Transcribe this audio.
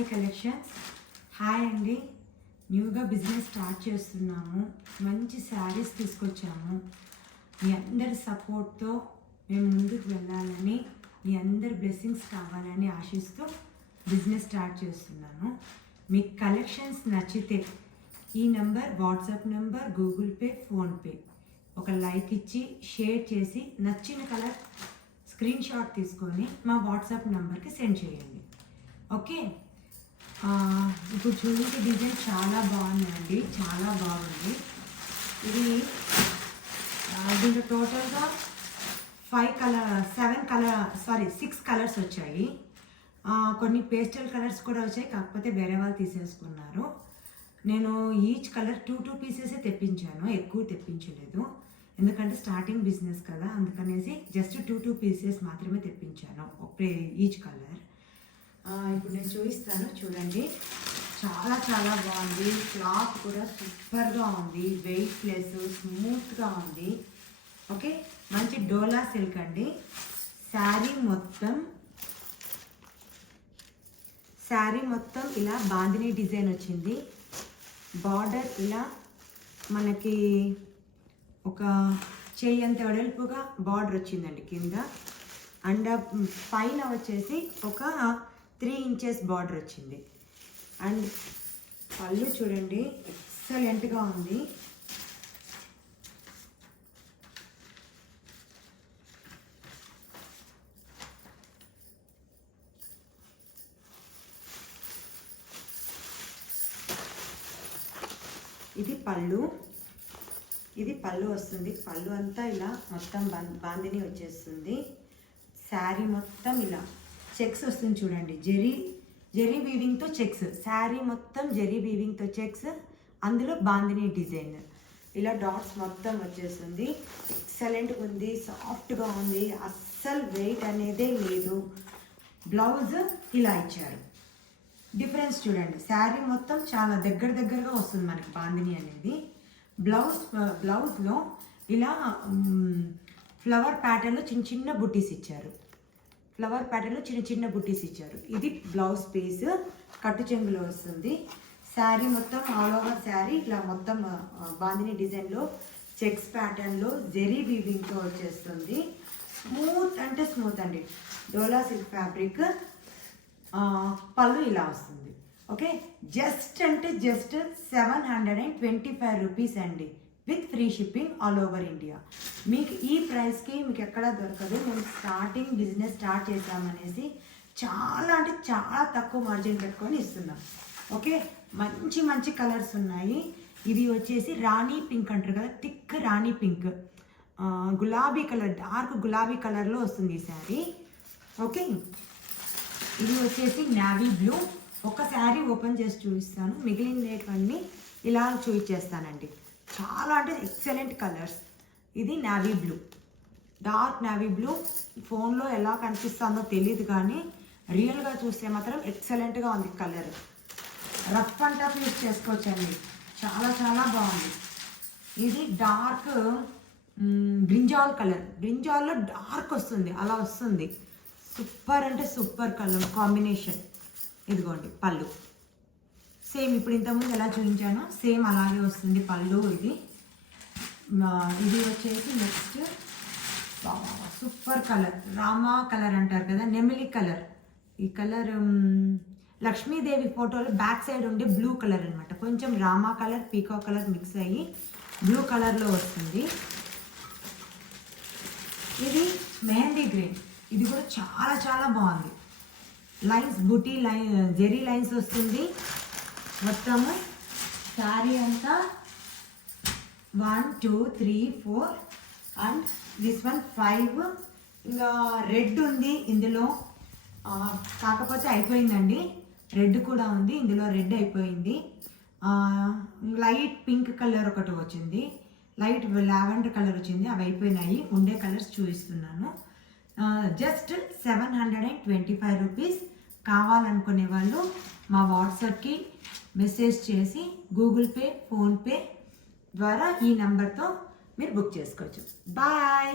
Diwali collections. Hi అండి, న్యూగా business start చేస్తున్నాము. మంచి శారీస్ తీసుకొచ్చాము. మీ అందరి సపోర్ట్తో మేము ముందుకు వెళ్ళాలని, మీ అందరి బ్లెస్సింగ్స్ కావాలని ఆశిస్తూ బిజినెస్ స్టార్ట్ చేస్తున్నాను. మీకు కలెక్షన్స్ నచ్చితే ఈ number, WhatsApp number, Google pay, PhonePe ఒక లైక్ ఇచ్చి షేర్ చేసి నచ్చిన కలర్ స్క్రీన్ షాట్ తీసుకొని మా వాట్సాప్ నెంబర్కి సెండ్ చేయండి. ఓకే, ఇప్పుడు చూడండి, డిజైన్ చాలా బాగుందండి, చాలా బాగుంది. ఇది దీంట్లో టోటల్గా 6 కలర్స్ వచ్చాయి. కొన్ని పేస్టల్ కలర్స్ కూడా వచ్చాయి, కాకపోతే వేరే వాళ్ళు తీసేసుకున్నారు. నేను ఈచ్ కలర్ 2 పీసెసే తెప్పించాను, ఎక్కువ తెప్పించలేదు. ఎందుకంటే స్టార్టింగ్ బిజినెస్ కదా, అందుకనేసి జస్ట్ 2 పీసెస్ మాత్రమే తెప్పించాను ఈచ్ కలర్. ఇప్పుడు నేను చూపిస్తాను, చూడండి. చాలా చాలా బాగుంది. క్లాత్ కూడా సూపర్గా ఉంది, వెయిట్లెస్, స్మూత్గా ఉంది. ఓకే, మంచి డోలా సిల్క్ అండి. శారీ మొత్తం ఇలా బాందిని డిజైన్ వచ్చింది. బార్డర్ ఇలా మనకి ఒక చెయ్యి అంత వెడల్పుగా బార్డర్ వచ్చిందండి కింద. అండ్ పైన వచ్చేసి ఒక 3 ఇంచెస్ బార్డర్ వచ్చింది. అండ్ పళ్ళు చూడండి, ఎక్సలెంట్గా ఉంది. ఇది పళ్ళు వస్తుంది. పళ్ళు అంతా ఇలా మొత్తం బాందిని వచ్చేస్తుంది. శారీ మొత్తం ఇలా చెక్స్ వస్తుంది చూడండి, జెరీ వీవింగ్తో చెక్స్. శారీ మొత్తం జెరీ వీవింగ్తో చెక్స్, అందులో బాందిని డిజైన్. ఇలా డాట్స్ మొత్తం వచ్చేస్తుంది. ఎక్సలెంట్గా ఉంది, సాఫ్ట్గా ఉంది, అస్సలు వెయిట్ అనేదే లేదు. బ్లౌజ్ ఇలా ఇచ్చారు. డిఫరెన్స్ చూడండి, శారీ మొత్తం చాలా దగ్గరగా వస్తుంది మనకి బాందిని అనేది. బ్లౌజ్లో ఇలా ఫ్లవర్ ప్యాటర్న్లో చిన్న బుట్టీస్ ఇచ్చారు. ఇది బ్లౌజ్ పీస్, కట్టు చెంగులో వస్తుంది. శారీ మొత్తం ఆల్ ఓవర్ శారీ ఇలా మొత్తం బాందిని డిజైన్లో చెక్స్ ప్యాటర్న్లో జెరీ వీవింగ్తో వచ్చేస్తుంది. స్మూత్ అంటే స్మూత్ అండి, డోలా సిల్క్ ఫ్యాబ్రిక్. పళ్ళు ఇలా వస్తుంది. ఓకే, జస్ట్ 725 రూపీస్ అండి, with free shipping all over India. మీకు ఈ ప్రైస్కి మీకు ఎక్కడా దొరకదు. మేము స్టార్టింగ్ బిజినెస్ స్టార్ట్ చేసామనేసి చాలా అంటే చాలా తక్కువ మార్జిన్ పెట్టుకొని ఇస్తున్నాం. ఓకే, మంచి కలర్స్ ఉన్నాయి. ఇది వచ్చేసి రాణి పింక్ అంటారు కదా, థిక్ రాణి పింక్, గులాబీ కలర్, డార్క్ గులాబీ కలర్లో వస్తుంది ఈ శారీ. ఓకే, ఇది వచ్చేసి నావీ బ్లూ. ఒక శారీ ఓపెన్ చేసి చూపిస్తాను, మిగిలినవన్నీ ఇలా చూపించేస్తానండి. చాలా అంటే ఎక్సలెంట్ కలర్స్. ఇది navy blue, dark navy blue. ఫోన్లో ఎలా కనిపిస్తుందో తెలియదు, కానీ రియల్గా చూస్తే మాత్రం ఎక్సలెంట్గా ఉంది colour. Rough and tough use చేసుకోవచ్చండి, చాలా చాలా బాగుంది. ఇది డార్క్ బ్రింజాల్ కలర్, బ్రింజాల్లో డార్క్ వస్తుంది, అలా వస్తుంది. సూపర్ అంటే సూపర్ కలర్ కాంబినేషన్. ఇదిగోండి పళ్ళు, సేమ్ ఇప్పుడు ఇంతకుముందు ఎలా చూపించానో సేమ్ అలాగే వస్తుంది పళ్ళు. ఇది వచ్చేసి next super colour, Rama colour అంటారు కదా, నెమిలి కలర్. ఈ కలర్ లక్ష్మీదేవి ఫోటోలో బ్యాక్ సైడ్ ఉండే బ్లూ కలర్ అనమాట. కొంచెం రామా కలర్, పీకా కలర్ మిక్స్ అయ్యి బ్లూ కలర్లో వస్తుంది. ఇది మెహందీ గ్రీన్. ఇది కూడా చాలా చాలా బాగుంది. లైన్స్, బుటీ లైన్, జెరీ లైన్స్ వస్తుంది మొత్తము. శారీ అంతా 1 2 3 4 అండ్ దిస్ వన్ 5. ఇంకా రెడ్ ఉంది ఇందులో, కాకపోతే అయిపోయిందండి. రెడ్ కూడా ఉంది ఇందులో, రెడ్ అయిపోయింది. లైట్ పింక్ కలర్ ఒకటి వచ్చింది, లైట్ లావెండర్ కలర్ వచ్చింది, అవి అయిపోయినాయి. ఉండే కలర్స్ చూపిస్తున్నాను. Just 725 rupees. కావాలనుకునే వాళ్ళు మా వాట్సాప్కి మెసేజ్ చేసి గూగుల్ పే, ఫోన్పే ద్వారా ఈ నెంబర్తో మీరు బుక్ చేసుకోవచ్చు. బాయ్.